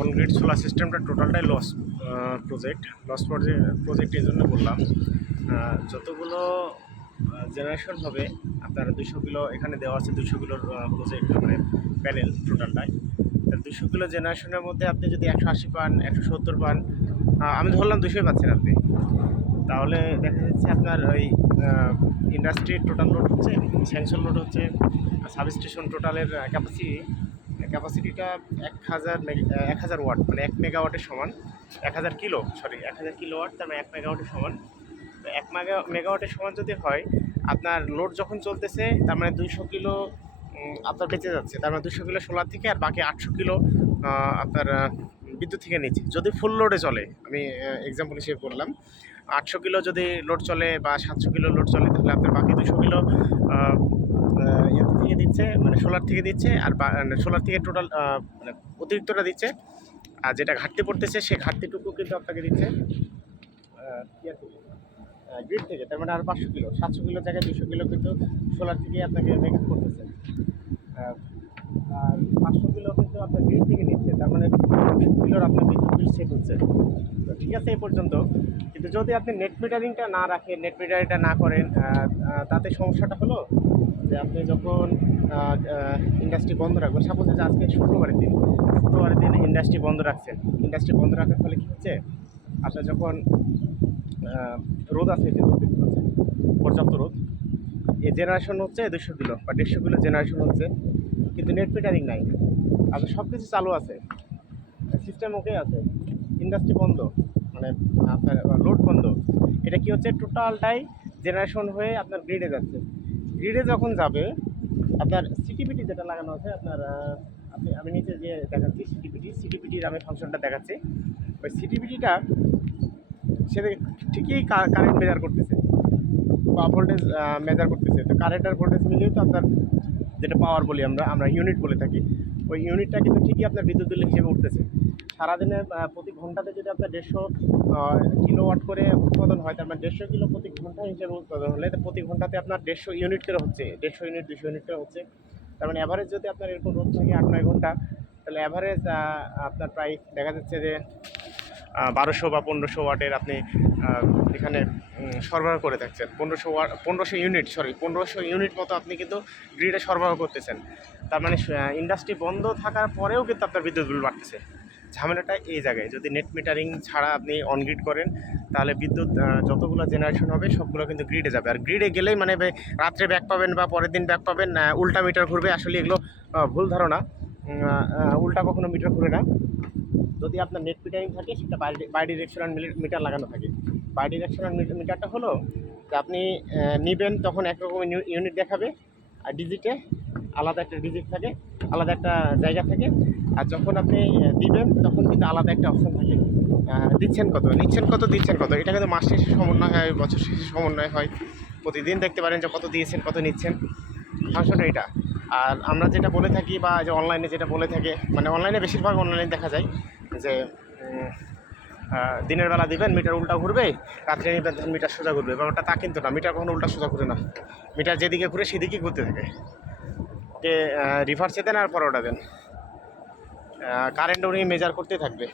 On-grid solar সিস্টেমটা টোটালটাই loss project loss project এই জন্য বললাম। যতগুলো জেনারেশন হবে, আপনার দুশো কিলো এখানে দেওয়া আছে দুশো কিলোর প্রজেক্ট মানে প্যানেল টোটালটাই। দুশো কিলো জেনারেশনের মধ্যে আপনি যদি একশো আশি পান, একশো সত্তর পান আমি ধরলাম দুশোই পাচ্ছেন আপনি। তাহলে দেখা যাচ্ছে আপনার ওই ইন্ডাস্ট্রির টোটাল লোড হচ্ছে স্যাংশন লোড হচ্ছে সাব স্টেশন টোটালের ক্যাপাসিটি ক্যাপাসিটিটা এক হাজার এক হাজার ওয়াট মানে এক মেগাওয়াটের সমান। এক হাজার কিলো সরি এক হাজার কিলো ওয়াট তার মানে এক মেগাওয়াটের সমান। তো এক মেগা মেগাওয়াটের সমান যদি হয়, আপনার লোড যখন চলতেছে, তার মানে দুইশো কিলো আপনার বেঁচে যাচ্ছে। তার মানে দুশো কিলো সোলার থেকে আর বাকি আটশো কিলো আপনার বিদ্যুৎ থেকে নিচ্ছে যদি ফুল লোডে চলে, আমি এক্সাম্পল হিসেবে বললাম, আটশো কিলো যদি লোড চলে বা সাতশো কিলো লোড চলে, তাহলে আপনার বাকি দুশো কিলো থেকে দিচ্ছে মানে সোলার থেকে দিচ্ছে আর সোলার থেকে টোটাল মানে অতিরিক্তটা দিচ্ছে। আর যেটা ঘাটতি পড়তেছে, সে ঘাটতিটুকু কিন্তু আপনাকে দিচ্ছে গ্রিড থেকে তার মানে আর পাঁচশো কিলো, সাতশো কিলো জায়গায় দুশো কিলো কিন্তু সোলার থেকে আপনাকে মেকআপ করতেছে। আর পাঁচশো কিলো কিন্তু আপনার গ্রিড থেকে নিচ্ছে, তার মানে দুশো কিলোর আপনার বিদ্যুৎ বিল সেভ হচ্ছে। ঠিক আছে, এই পর্যন্ত। কিন্তু যদি আপনি নেট মিটারিংটা না রাখেন নেট মিটারিংটা না করেন তাতে সমস্যাটা হলো? যে আপনি যখন ইন্ডাস্ট্রি বন্ধ রাখবেন সাপোজ যে আজকে শুক্রবারের দিন শুক্রবারের দিন ইন্ডাস্ট্রি বন্ধ রাখছেন। ইন্ডাস্ট্রি বন্ধ রাখার ফলে কী হচ্ছে? আপনার যখন রোদ আছে যে রোদ পাচ্ছেন, পর্যাপ্ত রোদ, এই জেনারেশন হচ্ছে দুশো কিলো বা দেড়শো কিলো জেনারেশন হচ্ছে, কিন্তু নেট মিটারিং নাই। আপনার সব কিছু চালু আছে সিস্টেম ওকে আছে ইন্ডাস্ট্রি বন্ধ মানে আপনার লোড বন্ধ। এটা কি হচ্ছে? টোটালটাই জেনারেশন হয়ে আপনার গ্রিডে যাচ্ছে। গ্রিডে যখন যাবে, আপনার সিটিপিটি যেটা লাগানো আছে, আপনার আপনি, আমি নিচে যে দেখাচ্ছি সিটিপিটি সিটিপিটির আমি ফাংশনটা দেখাচ্ছি। ওই সিটিপিটিটা সে ঠিকই কারেন্ট মেজার করতেছে বা ভোল্টেজ মেজার করতেছে। তো কারেন্ট আর ভোল্টেজ মিলিয়ে তো আপনার যেটা পাওয়ার বলি আমরা আমরা ইউনিট বলে থাকি। ওই ইউনিটটা কিন্তু ঠিকই আপনার বিদ্যুৎ বিল হিসেবে উঠতেছে। সারাদিনে প্রতি ঘন্টাতে যদি আপনার দেড়শো কিলো ওয়াট করে উৎপাদন হয়, তার মানে দেড়শো কিলো প্রতি ঘণ্টা হিসেবে উৎপাদন হলে প্রতি ঘন্টাতে আপনার দেড়শো ইউনিট করে হচ্ছে, দেড়শো ইউনিট দুশো ইউনিট করে হচ্ছে। তার মানে অ্যাভারেজ যদি আপনার এরকম রোদ থাকে আট, নয় ঘণ্টা, তাহলে অ্যাভারেজ আপনার প্রায় দেখা যাচ্ছে যে বারোশো বা পনেরোশো ওয়াটের আপনি এখানে সরবরাহ করে থাকছেন। পনেরোশো ওয়াট, পনেরোশো ইউনিট সরি পনেরোশো ইউনিট মতো আপনি কিন্তু গ্রিডে সরবরাহ করতেছেন। তার মানে ইন্ডাস্ট্রি বন্ধ থাকার পরেও কিন্তু আপনার বিদ্যুৎ বিল বাড়তেছে। ঝামেলাটা এই জায়গায়। যদি নেট মিটারিং ছাড়া আপনি অন গ্রিড করেন, তাহলে বিদ্যুৎ যতগুলো জেনারেশন হবে, সবগুলো কিন্তু গ্রিডে যাবে। আর গ্রিডে গেলেই মানে রাত্রে ব্যাক পাবেন বা পরের দিন ব্যাক পাবেন উল্টা মিটার ঘুরবে। আসলে এগুলো ভুল ধারণা। উল্টা কখনো মিটার ঘুরে না। যদি আপনার নেট মিটারিং থাকে, সেটা বাই ডিরেকশনাল মিটার লাগানো থাকে। বাই ডিরেকশনাল মিটারটা হলো যে আপনি নিবেন, তখন একরকম ইউনিট দেখাবে। আর ডিজিটে আলাদা একটা ডিজিট থাকে। আলাদা একটা জায়গা থাকে। আর যখন আপনি দিবেন, তখন কিন্তু আলাদা একটা অপশন থাকে। দিচ্ছেন কত? নিচ্ছেন কত, দিচ্ছেন কত? এটা কিন্তু মাস শেষে সমন্বয় হয়, বছর শেষে সমন্বয় হয়। প্রতিদিন দেখতে পারেন যে কত দিয়েছেন, কত নিচ্ছেন। ফাংশনটা এটা। আর আমরা যেটা বলে থাকি বা যে অনলাইনে যেটা বলে থাকে মানে অনলাইনে বেশিরভাগ অনলাইনে দেখা যায় যে দিনের বেলা দিবেন, মিটার উল্টা ঘুরবে, রাত্রে নিবেন, তখন মিটার সোজা ঘুরবে। ব্যাপারটা তা কিন্তু না, মিটার কখনো উল্টা সোজা ঘুরে না। মিটার যেদিকে ঘুরে সেদিকেই ঘুরতে থাকে। রিভার্সে দেন আর পরোটা দেন। কারেন্ট উনি মেজার করতে থাকবে।